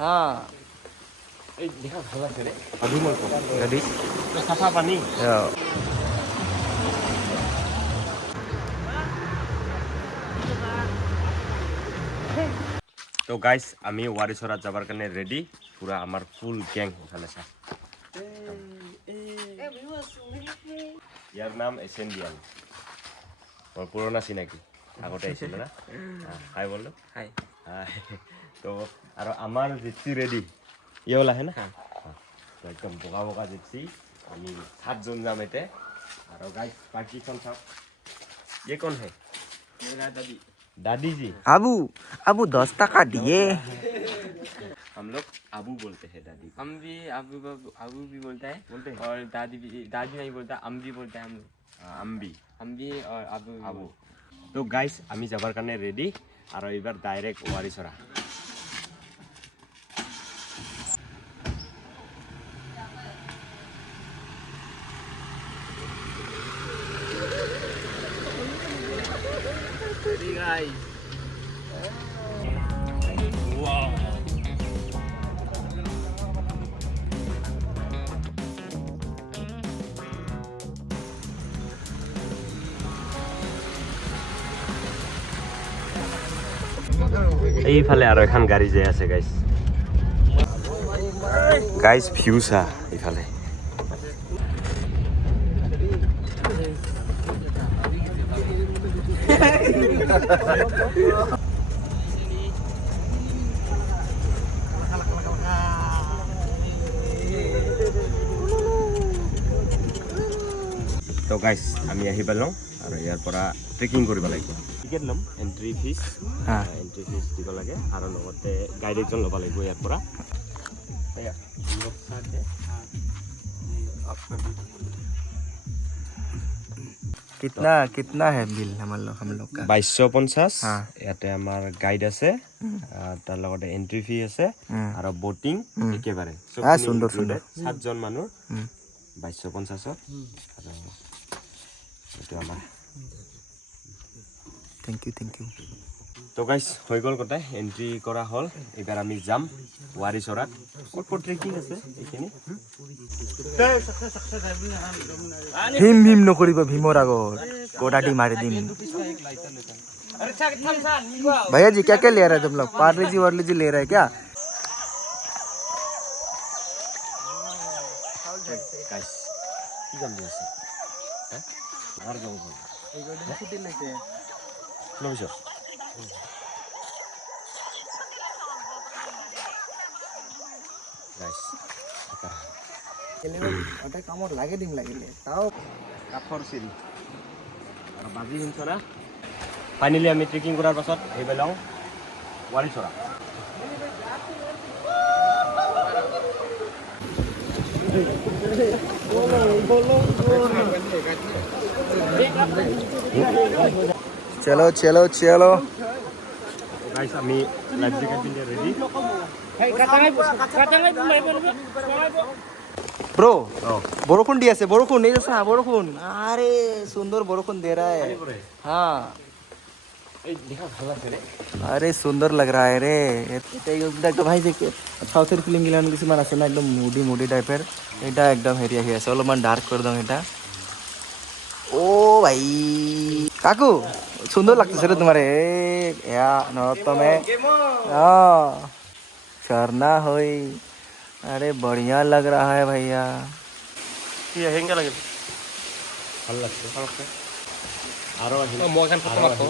হ্যাঁ এই দেখা ভাল আছে ৰে অভিমল গাড়ি সাফা পানী তো গাইস আমি ওয়াৰিছড়া যাবাৰ কাৰণে রেডি পুরা আমার ফুল গ্যাং এখানে সব ইয়ার নাম এসেন্ডিয়াল ওর পুরোনা চিনাকি আগতে আইছিল না হাই বললো হাই হাই তো আর আমার জিতছি রেডি ये वाला है ना तो एकदम बोगा बोगा जितसी আমি 7 জন যাম এতে আর गाइस बाकी कौन था ये कौन है मेरा दादी दादी जी আবু আবু 10 টাকা দিয়ে हम लोग अबू बोलते हैं दादी हम भी अबू भी बोलता है और दादी नहीं बोलता हम भी बोलता है हम भी और अबू अबू तो गाइस আমি যাবার কারণে রেডি আর এবার ডাইরেক্ট ওয়ারিছড়া guys এইফালে আৰু এখন গাড়ী যাই আছে গাইস গাইস ভিউ চা এইফালে তো গাইস আমি আহি পালোঁ আৰু ইয়াৰ পৰা ট্ৰেকিং কৰিব লাগিব টিকেট ল'ম এন্ট্ৰি ফিজ দিব লাগে আৰু লগতে গাইড একজন ল'ব লাগিব ইয়াৰ পৰা कितना कितना है बिल हम लोग का 2250 ইয়াতে আমাৰ গাইড আছে তাৰ লগতে এন্ট্ৰি ফি আছে আৰু বোটিং একেবাৰে সুন্দৰ সুন্দৰ 7 জন মানুহ 2250 আৰু এটো আমাৰ थैंक यू তো গাইস হৈ গল কথা এন্ট্ৰি কৰা হল এবাৰ আমি যাম ওয়াৰিছড়াত কত ট্ৰেকিং আছে এখানে भीम भीम नकरिब भीमर আগত कोडाटी मार दिन भैया जी क्या क्या ले रहे हैं तुम लोग पार्ले जी वार्ले जी ले रहे हैं क्या गाइस কি কাম দি আছে হ্যাঁ আর যাও এইগুলো ছুটি নাকি নবিছো গাইস ওটা কামড় লাগে দিম লাগিলে তাও কাঠৰ চিৰি আৰু বাজি হিনছৰা ফাইনালি আমি ট্ৰেকিং কৰাৰ পাছত এই বেলাও ওয়ারিছড়া चलो चलो चलो गाइस আমি লাইফ জ্যাকেট পিন্ধে রেডি ব্রো বরকুন দি আছে বরকুন এই যে বরকুন আরে সুন্দর বরকুন दे रहा है हां এই দেখা ভালো আছে রে अरे सुंदर लग रहा है रे एकदम भाई देखिए साउथर फिल्म गिलान কিছুমান আছে না একদম মুডি টাইপের এটা একদম হেরিয়া হি আছে অলপমান ডার্ক করে দাও এটা ও ভাই কাকু সুন্দর লাগতেছে রে তোমারে या नो तुम्हें हां झरना होई अरे बढ़िया लग रहा है भैया কি হেঙ্গা লাগে ভালো লাগছে আরো মই এখন ফটো মারতো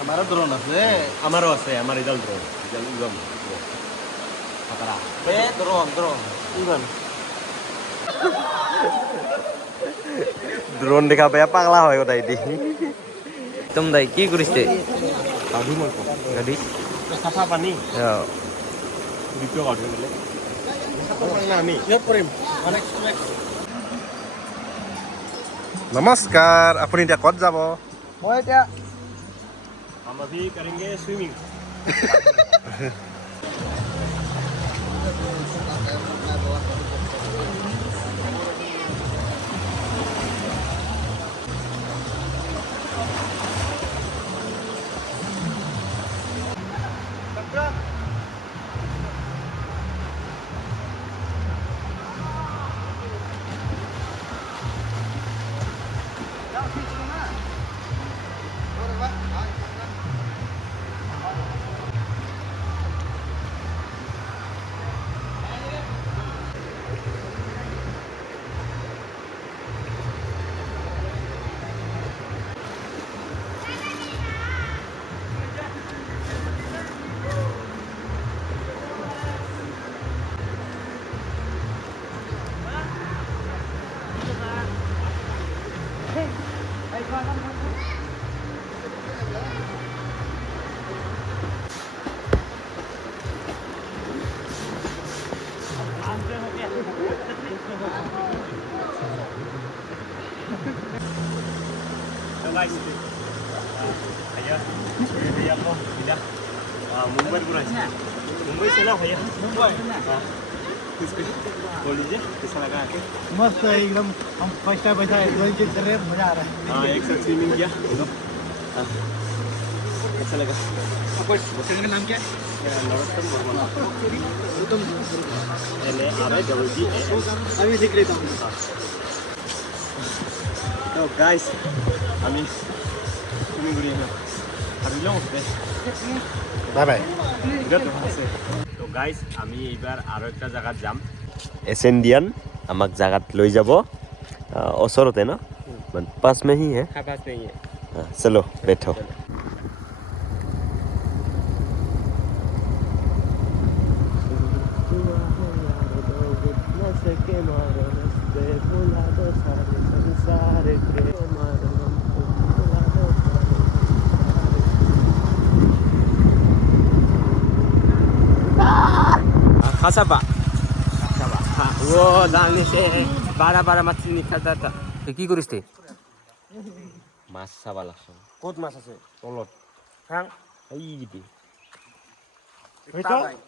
हमारा ड्रोन আছে আমারও আছে আমার রিজাল ড্রোন রিজাল উগম ফাটারা ड्रोन ইগন ड्रोन দেখা পায়া পাগলা হয় ওটাই দি तुम दाई কি করিসতে গাড়ি মল গাড়ি সাফা পানি হ্যাঁ ভিডিও গাড়ি গলে না আমি ইয়াত পড়িম নমস্কাৰ আপুনি এতিয়া ক'ত যাব মই এতিয়া हम अभी करेंगे स्विमिंग तो गाइस भैया भैया को भैया मुंबई पूरा मुंबई से ना भैया मुंबई बोल लीजिए कैसा लगा आके मस्त है एकदम हम फर्स्ट टाइम बैठा है एंजॉय कर रहे हैं मजा आ रहा है हाँ एक साथ स्विमिंग किया कैसा लगा का नाम क्या है नरोत्तम वर्मा LARAWG अभी देख लेता हूँ तो गाइस আমি তুমি ঘুরি না ভাবিলাম উঠবে बाय बाय তো গাইস আমি এইবাৰ আৰু একটা জায়গাত যাম एसेंडियन আমাক জায়গাত লৈ যাব ওচৰতে ন पास में ही है हाँ पास नहीं है चलो बैठो खासाबा हाँ वो डालने से 12 मछली निकलता था तो की करिस थे মাছ চাবা লাগছো कौन मास আছে তলত हाँ এই দিবি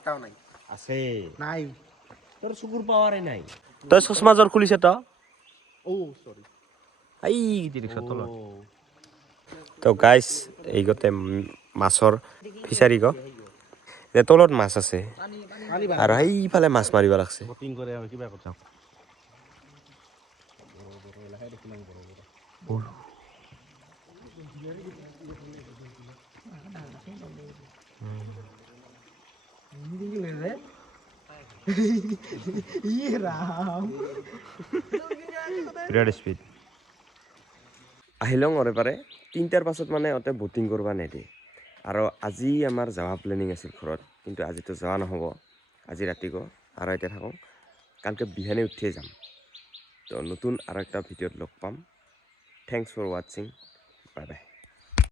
ताऊ नहीं আছে नहीं তোর চকুৰ পাৱাৰে নাই তই চশমা জৰ খুলিছে তো ओ सॉरी এই দিছ তলত তো গাইস এই গতে মাছৰ ফিচাৰী গ তলত মাছ আছে আৰু এইফালে মাছ মাৰিব লাগছে बोटिंग करे और किबा करता ये राम বিৰাট স্পীড আহিলং অৰে পাৰে 3টাৰ পাছত মানে অতে বটিং কৰবা নেদে আৰু আজি আমাৰ যাৱা প্লেনিং আছিল ঘৰত কিন্তু আজিতো যোৱা নহ'ব আজি ৰাতিক আৰু এতিয়া থাকোঁ কালকে বিহানে উঠিয়ে যাম তো নতুন আৰু একটা ভিডিঅ'ত লগ পাম থ্যাংকস ফৰ ৱাচিং বাই বাই